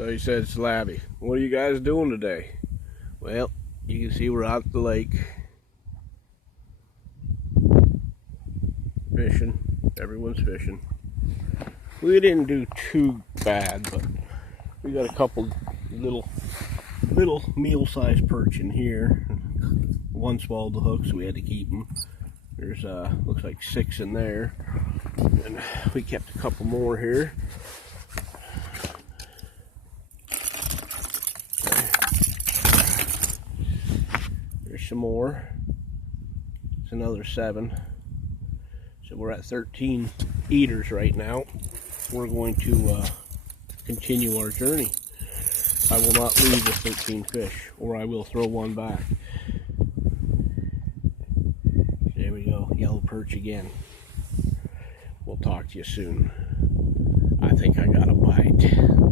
So he said, Slabby, what are you guys doing today? Well, you can see we're out at the lake fishing. Everyone's fishing. We didn't do too bad, but we got a couple little meal-sized perch in here. One swallowed the hook, so we had to keep them. There's looks like 6 in there, and we kept a couple more here. There's some more. It's another 7. So we're at 13 eaters right now. We're going to continue our journey. I will not leave the 13 fish, or I will throw one back. There we go, yellow perch again. We'll talk to you soon. I think I got a bite.